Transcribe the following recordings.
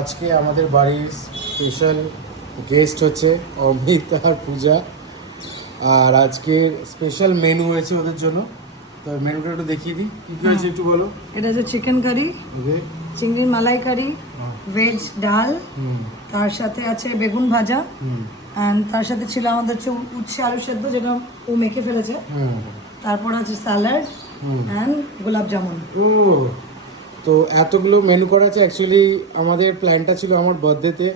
আজকে আমাদের বাড়ির স্পেশাল গেস্ট হচ্ছে অমিত আর পূজা। আর আজকের স্পেশাল মেনু হয়েছে ওদের জন্য। তো মেনুটা একটু দেখিয়ে দিই, কী কী হয়েছে একটু বলো। এটা হচ্ছে চিকেন কারি, চিংড়ির মালাই কারি, ভেজ ডাল, তার সাথে আছে বেগুন ভাজা, অ্যান্ড তার সাথে ছিল আমাদের হচ্ছে উচ্ছে আলু সেদ্ধ, যেটা ও মেখে ফেলেছে। তারপর আছে স্যালাড অ্যান্ড গোলাপ জামুন। ও, তো এতগুলো মেনু করা আছে। অ্যাকচুয়ালি আমাদের প্ল্যানটা ছিল আমার বার্থডেতে,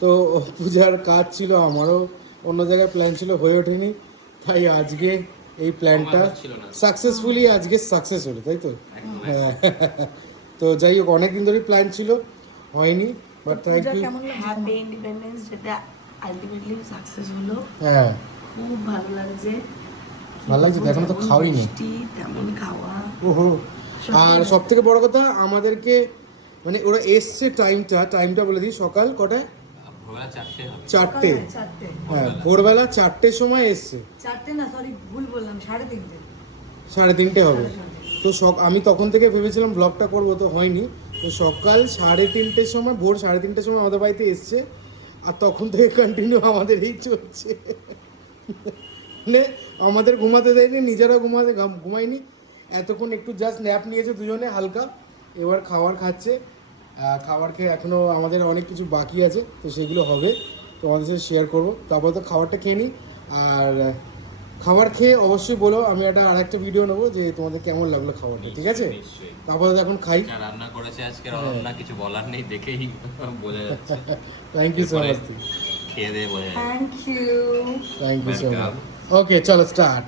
তো পূজার কাজ ছিল, আমারও অন্য জায়গায় প্ল্যান ছিল, হয়ে ওঠেনি। তাই আজকে এই প্ল্যানটা সাকসেসফুলি আজকে সাকসেস হলো, তাই তো? হ্যাঁ। তো যাই হোক, অনেকদিন ধরে প্ল্যান ছিল, হয়নি, but thank you. Happy independence ডেতে আলটিমেটলি সাকসেস হলো। হ্যাঁ, খুব ভালো লাগছে। ভালো লাগছে তো, এখনো তো খাওয়াইনি। তেমন খাওয়া। ওহো, আর সব থেকে বড় কথা আমাদেরকে মানে ওরা এসছে টাইমটা বলে দিই, সকাল কটায়? চারটে। হ্যাঁ, ভোরবেলা 4টের সময় এসছে। 4টে না, সরি ভুল বললাম, 3:30। 3:30 হবে। তো আমি তখন থেকে ভেবেছিলাম ব্লগটা করবো, তো হয়নি। তো সকাল 3:30-র সময়, ভোর 3:30-র সময় আমাদের বাড়িতে এসছে। আর তখন থেকে কন্টিনিউ আমাদের এই চলছে। মানে আমাদের ঘুমাতে দেয়নি, নিজেরা ঘুমায়নি। এতক্ষণ একটু জাস্ট ন্যাপ নিয়েছে দুজনে হালকা, এবার খাবার খাচ্ছে। খাবার খেয়ে এখনও আমাদের অনেক কিছু বাকি আছে, তো সেগুলো হবে, তোমাদের সাথে শেয়ার করবো। তারপর তো খাবারটা খেয়ে নিই। আর খাবার খেয়ে অবশ্যই বলো, আমি আরেকটা ভিডিও নেবো যে তোমাদের কেমন লাগলো খাবারটা, ঠিক আছে? তারপরে তো এখন খাই। রান্না করেছে আজকে রান্না, কিছু বলার নেই, দেখেই বোঝা যাচ্ছে। Thank you so much. খেয়ে দিয়ে বোঝা যাচ্ছে। Thank you so much. Okay, চলো স্টার্ট।